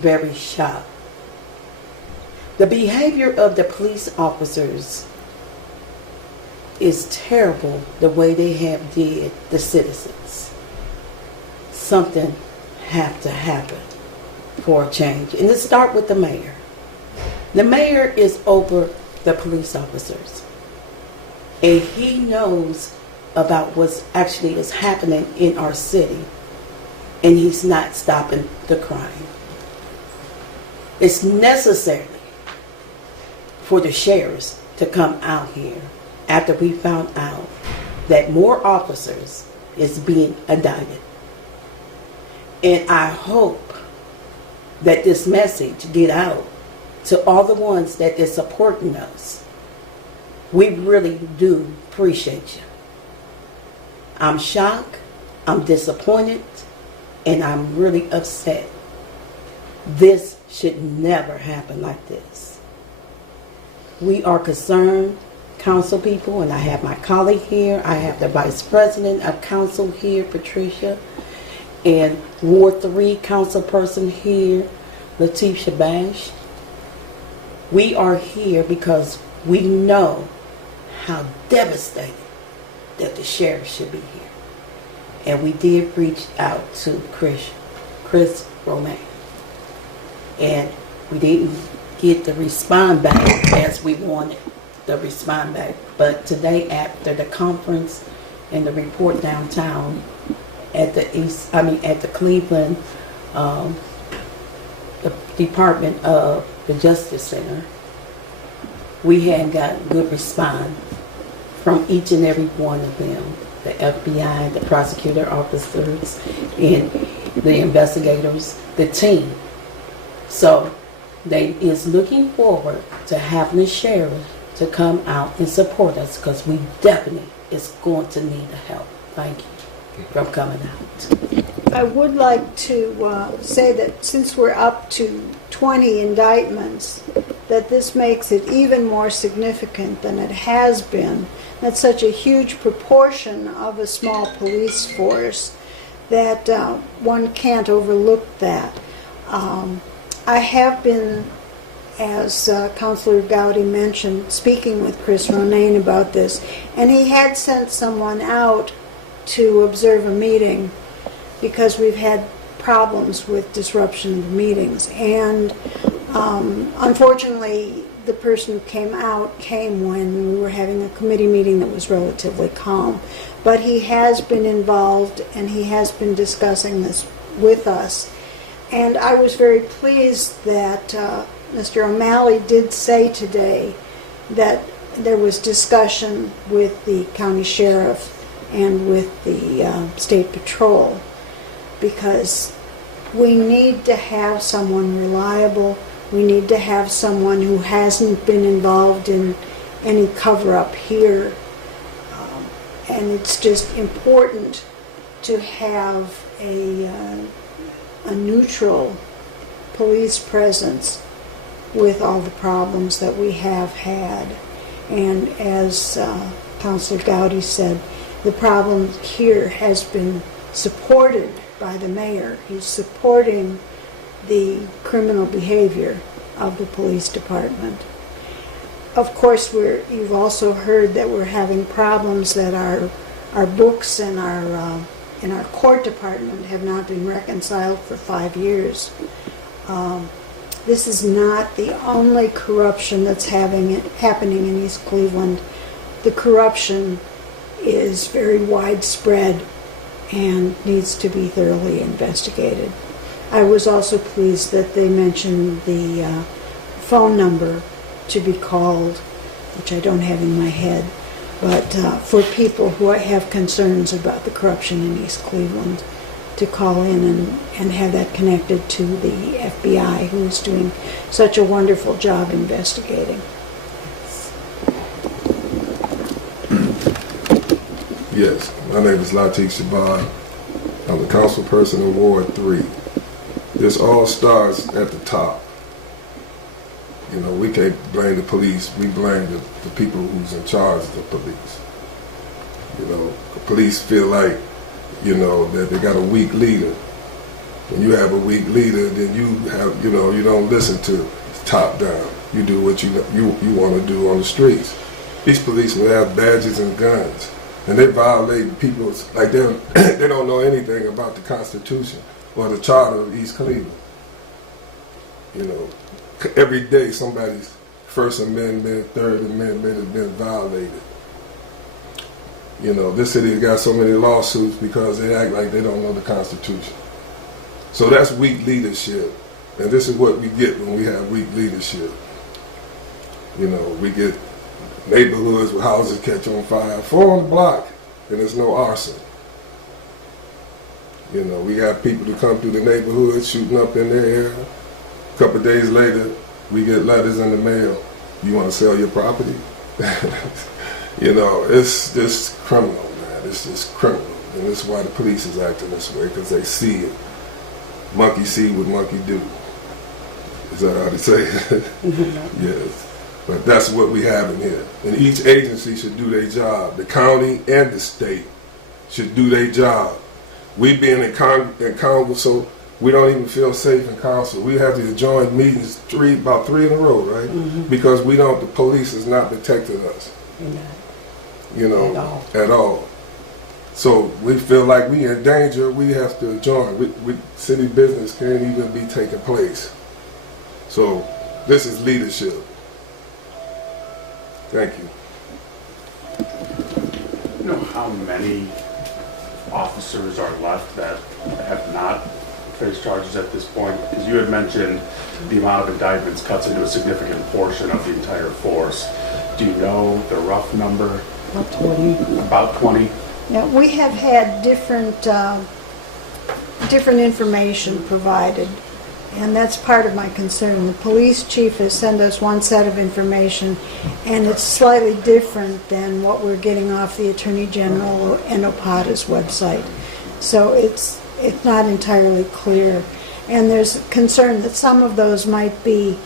very shocked. The behavior of the police officers is terrible, the way they have did the citizens. Something have to happen for a change. And it start with the mayor. The mayor is over the police officers. And he knows about what's actually is happening in our city. And he's not stopping the crime. It's necessary for the sheriffs to come out here after we found out that more officers is being indicted. And I hope that this message get out to all the ones that is supporting us. We really do appreciate you. I'm shocked, I'm disappointed, and I'm really upset. This should never happen like this. We are concerned, council people, and I have my colleague here. I have the Vice President of Council here, Patricia, and Ward 3 council person here, Latif Shabash. We are here because we know how devastated that the sheriff should be here. And we did reach out to Chris Romaine. And we didn't get the respond back as we wanted the respond back. But today, after the conference and the report downtown at the Cleveland the Department of the Justice Center, we had gotten good response from each and every one of them, the FBI, the prosecutor officers, and the investigators, the team. So they is looking forward to having the sheriff to come out and support us, because we definitely is going to need the help. Thank you for coming out. I would like to say that since we're up to 20 indictments, that this makes it even more significant than it has been. That's such a huge proportion of a small police force that one can't overlook that. I have been, as Councilor Gowdy mentioned, speaking with Chris Ronayne about this, and he had sent someone out to observe a meeting because we've had problems with disruption of meetings. And unfortunately, the person who came out came when we were having a committee meeting that was relatively calm. But he has been involved and he has been discussing this with us. And I was very pleased that Mr. O'Malley did say today that there was discussion with the county sheriff and with the state patrol, because we need to have someone reliable. We need to have someone who hasn't been involved in any cover-up here. And it's just important to have a neutral police presence with all the problems that we have had. And as Councilor Gowdy said, the problem here has been supported by the mayor. He's supporting the criminal behavior of the police department. Of course, you've also heard that we're having problems that our books and our court department have not been reconciled for 5 years. This is not the only corruption that's happening in East Cleveland. The corruption is very widespread and needs to be thoroughly investigated. I was also pleased that they mentioned the phone number to be called, which I don't have in my head, but for people who have concerns about the corruption in East Cleveland, to call in and have that connected to the FBI, who is doing such a wonderful job investigating. Yes, my name is Latif Shaban. I'm the council person in Ward 3. This all starts at the top. You know, we can't blame the police. We blame the people who's in charge of the police. You know, the police feel like, you know, that they got a weak leader. When you have a weak leader, then you have, you don't listen to top down. You do what you want to do on the streets. These policemen have badges and guns, and they violate people's, like they don't know anything about the Constitution or the Charter of East Cleveland. Every day somebody's First Amendment, Third Amendment has been violated. This city has got so many lawsuits because they act like they don't know the Constitution. So that's weak leadership. And this is what we get when we have weak leadership. We get neighborhoods where houses catch on fire, 4 on the block, and there's no arson. We have people to come through the neighborhood shooting up in their area. A couple of days later, we get letters in the mail. You want to sell your property? It's just criminal, man. It's just criminal. And this is why the police is acting this way, because they see it. Monkey see what monkey do. Is that how they say it? Yes. But that's what we have in here. And each agency should do their job. The county and the state should do their job. We being in Congress, so we don't even feel safe in council. We have to join meetings about three in a row, right? Mm-hmm. Because the police is not protecting us. At all. So we feel like we in danger, we have to join. City business can't even be taking place. So this is leadership. Thank you. You know how many officers are left that have not faced charges at this point? Because you had mentioned the amount of indictments cuts into a significant portion of the entire force. Do you know the rough number? About 20. About 20? Yeah, we have had different information provided, and that's part of my concern. The police chief has sent us one set of information, and it's slightly different than what we're getting off the Attorney General and OPADA's website. So it's not entirely clear. And there's concern that some of those might be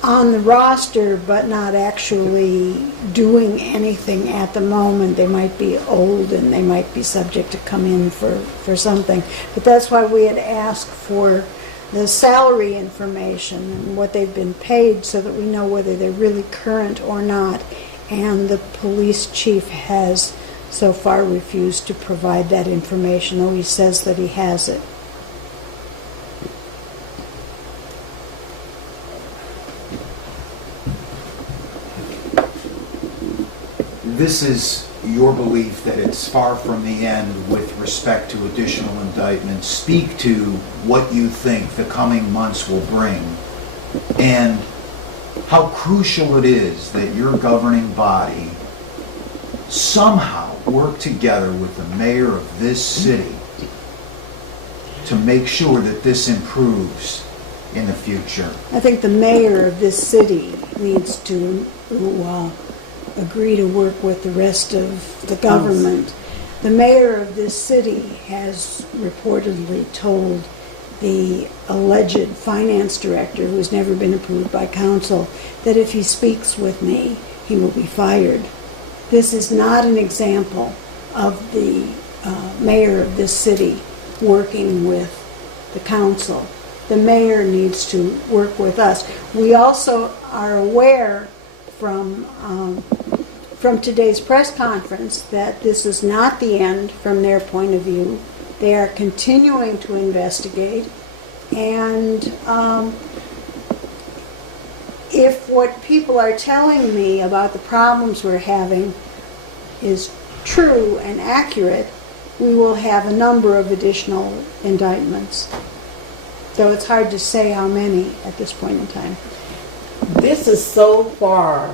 on the roster but not actually doing anything at the moment. They might be old and they might be subject to come in for something. But that's why we had asked for the salary information and what they've been paid so that we know whether they're really current or not. And the police chief has so far refused to provide that information, though he says that he has it. This is your belief that it's far from the end with respect to additional indictments. Speak to what you think the coming months will bring and how crucial it is that your governing body somehow work together with the mayor of this city to make sure that this improves in the future. I think the mayor of this city needs to agree to work with the rest of the government. The mayor of this city has reportedly told the alleged finance director, who has never been approved by council, that if he speaks with me, he will be fired. This is not an example of the mayor of this city working with the council. The mayor needs to work with us. We also are aware from today's press conference that this is not the end from their point of view. They are continuing to investigate, and if what people are telling me about the problems we're having is true and accurate, we will have a number of additional indictments. Though it's hard to say how many at this point in time. This is so far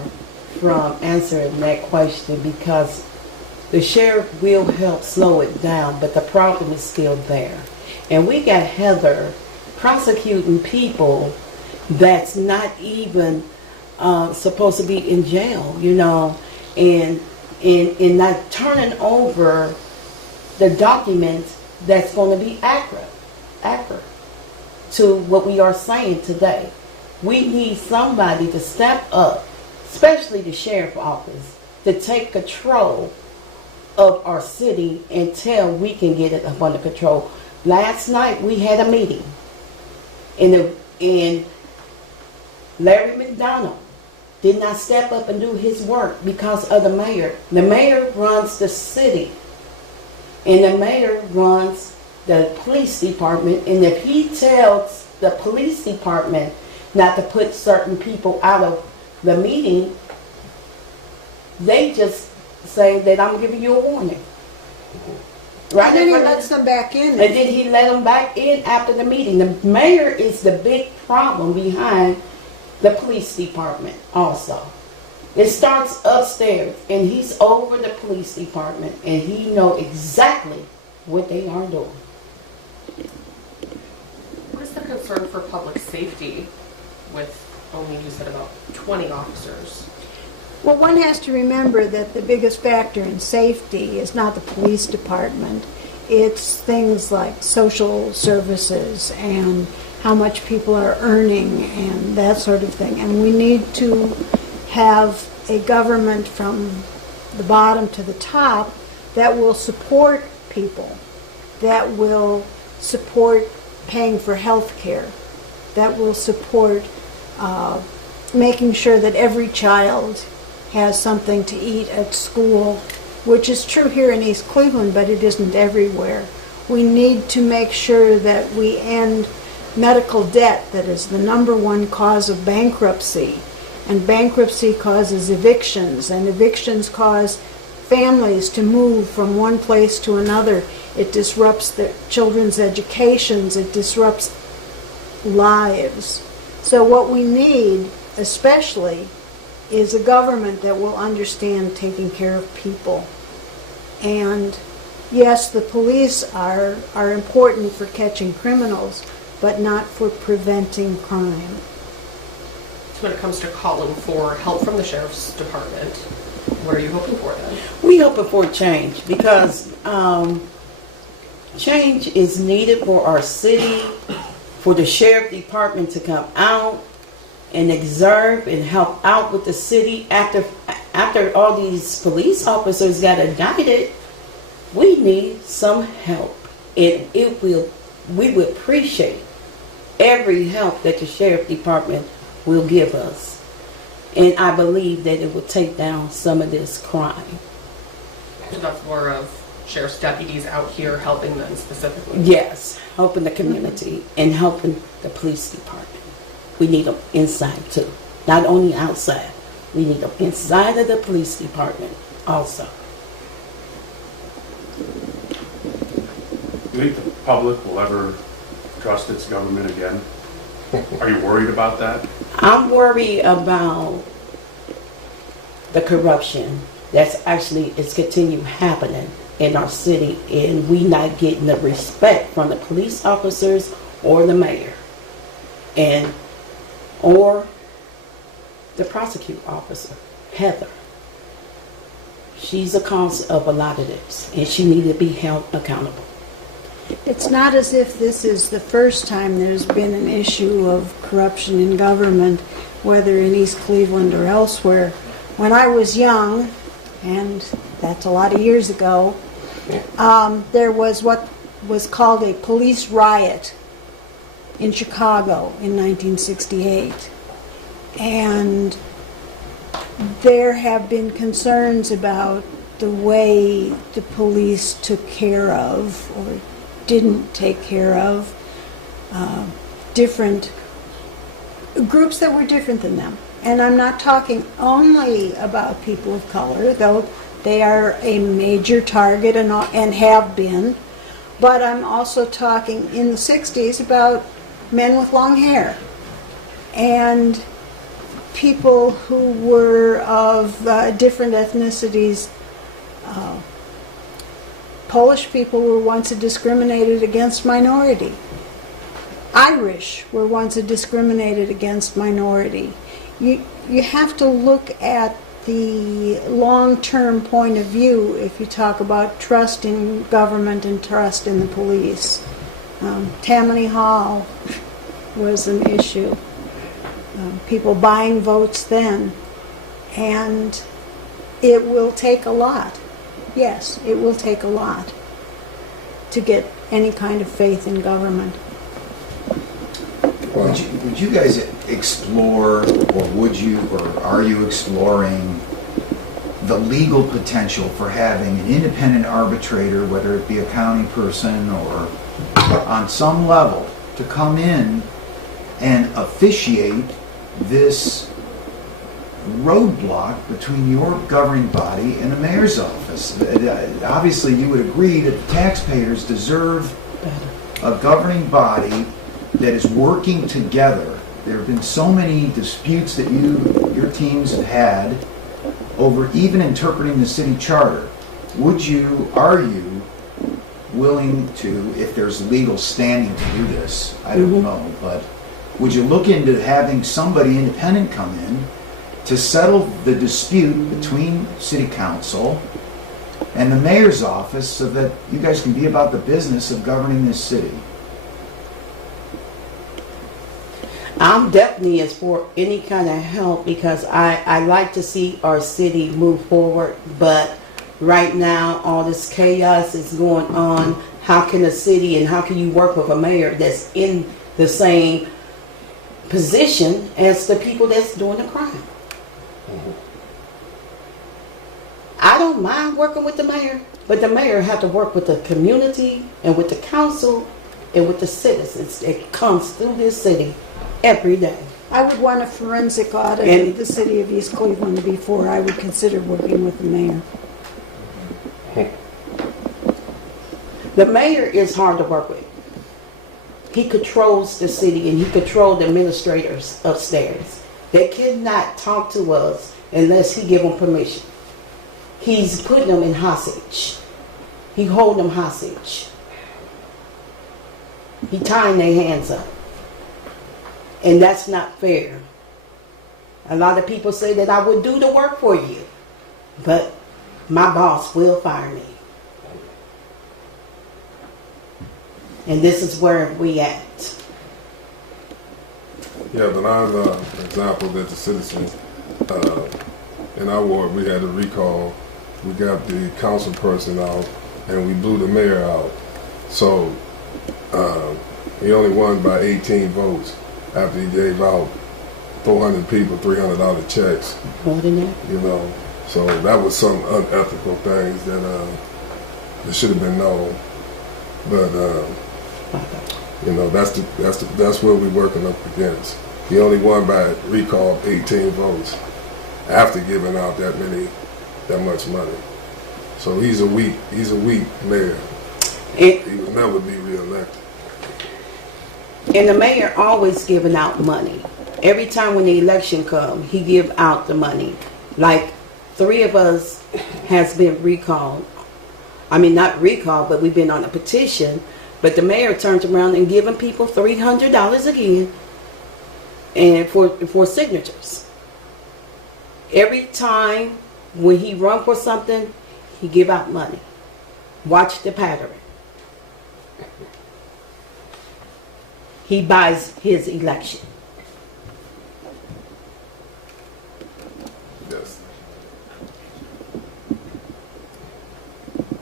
from answering that question because the sheriff will help slow it down, but the problem is still there. And we got Heather prosecuting people that's not even supposed to be in jail, and not turning over the documents that's going to be accurate to what we are saying today. We need somebody to step up, especially the sheriff's office, to take control of our city until we can get it up under control. Last night we had a meeting, and Larry McDonald did not step up and do his work because of the mayor. The mayor runs the city, and the mayor runs the police department, and if he tells the police department not to put certain people out of the meeting, they just say that I'm giving you a warning. Right? And then he lets them back in. And then he let them back in after the meeting. The mayor is the big problem behind the police department also. It starts upstairs, and he's over the police department, and he knows exactly what they are doing. What is the concern for public safety with only, you said, about 20 officers? Well, one has to remember that the biggest factor in safety is not the police department. It's things like social services and how much people are earning and that sort of thing. And we need to have a government from the bottom to the top that will support people, that will support paying for health care, that will support making sure that every child has something to eat at school, which is true here in East Cleveland, but it isn't everywhere. We need to make sure that we end medical debt, that is the number one cause of bankruptcy. And bankruptcy causes evictions, and evictions cause families to move from one place to another. It disrupts the children's educations, it disrupts lives. So what we need, especially, is a government that will understand taking care of people. And yes, the police are important for catching criminals, but not for preventing crime. When it comes to calling for help from the sheriff's department, what are you hoping for then? We hoping for change because change is needed for our city, for the sheriff department to come out and observe and help out with the city after all these police officers got indicted. We need some help, and we would appreciate every help that the sheriff department will give us, and I believe that it will take down some of this crime. Enough more of sheriff's deputies out here helping them specifically. Yes, helping the community and helping the police department. We need them inside too, not only outside. We need them inside of the police department also. Do you think the public will ever trust its government again? Are you worried about that? I'm worried about the corruption that's actually is continue happening in our city, and we not getting the respect from the police officers or the mayor, or the prosecutor officer, Heather. She's a cause of a lot of this, and she needs to be held accountable. It's not as if this is the first time there's been an issue of corruption in government, whether in East Cleveland or elsewhere. When I was young, and that's a lot of years ago, there was what was called a police riot in Chicago in 1968. And there have been concerns about the way the police took care of or didn't take care of different groups that were different than them. And I'm not talking only about people of color, though they are a major target and have been, but I'm also talking in the 60s about men with long hair and people who were of different ethnicities. Polish people were once a discriminated against minority. Irish were once a discriminated against minority. You have to look at the long-term point of view if you talk about trust in government and trust in the police. Tammany Hall was an issue. People buying votes then. And it will take a lot. Yes, it will take a lot to get any kind of faith in government. Well, Would you guys explore, or would you, or are you exploring the legal potential for having an independent arbitrator, whether it be a county person or on some level, to come in and officiate this roadblock between your governing body and the mayor's office? Obviously, you would agree that the taxpayers deserve a governing body that is working together. There have been so many disputes that your teams have had over even interpreting the city charter. Are you willing to, if there's legal standing to do this, I don't know, but would you look into having somebody independent come in to settle the dispute between city council and the mayor's office so that you guys can be about the business of governing this city? I'm definitely is for any kind of help because I like to see our city move forward, but right now all this chaos is going on. How can a city and how can you work with a mayor that's in the same position as the people that's doing the crime? I don't mind working with the mayor, but the mayor have to work with the community and with the council and with the citizens that comes through this city every day. I would want a forensic audit of the city of East Cleveland before I would consider working with the mayor. The mayor is hard to work with. He controls the city and he controls the administrators upstairs. They cannot talk to us unless he give them permission. He's putting them in hostage. He hold them hostage. He tying their hands up. And that's not fair. A lot of people say that I would do the work for you, but my boss will fire me. And this is where we at. yeah, the last example that the citizens in our ward, we had a recall. We got the council person out, and we blew the mayor out. So he only won by 18 votes after he gave out 400 people $300 checks. More than that. You know, so that was some unethical things that should have been known. But you know, that's what we're working up against. He only won by recall of 18 votes after giving out that much money. So he's a weak mayor. He will never be reelected. And the mayor always giving out money. Every time when the election comes, he give out the money. Like 3 of us has been recalled. I mean, not recalled, but we've been on a petition. But the mayor turns around and giving people $300 again, and for signatures. Every time when he run for something, he give out money. Watch the pattern. He buys his election. Yes.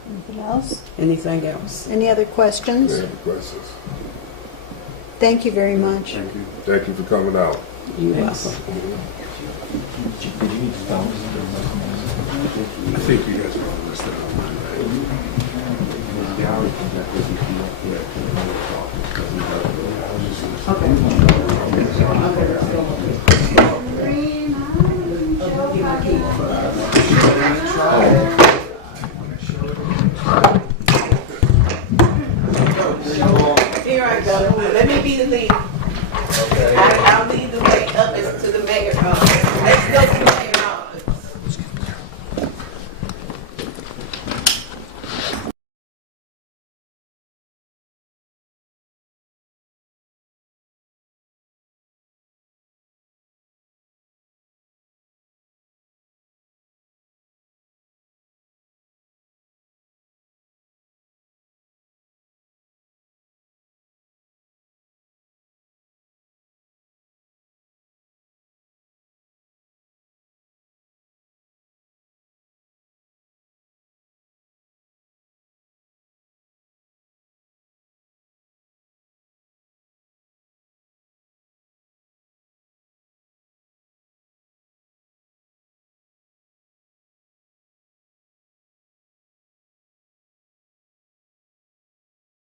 Anything else? Anything else? Any other questions? Any questions? Thank you very much. Thank you. Thank you for coming out. You're welcome. I think you guys are all listed on Monday. Okay.